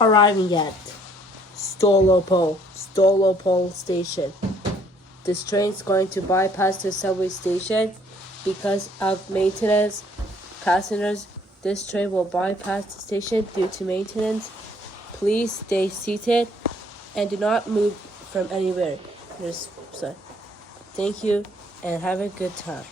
Arriving at stololpœle station. This train is going to bypass the subway station because of maintenance. Passengers, this train will bypass the station due to maintenance. Please stay seated and do not move from anywhere. Thank you and have a good time.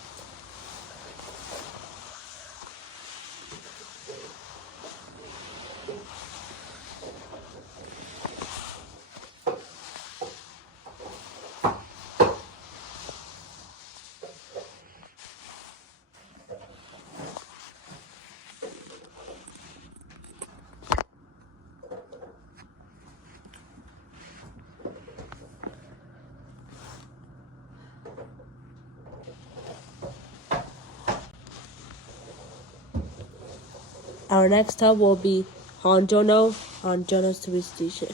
Our next stop will be Honjono Subway Station.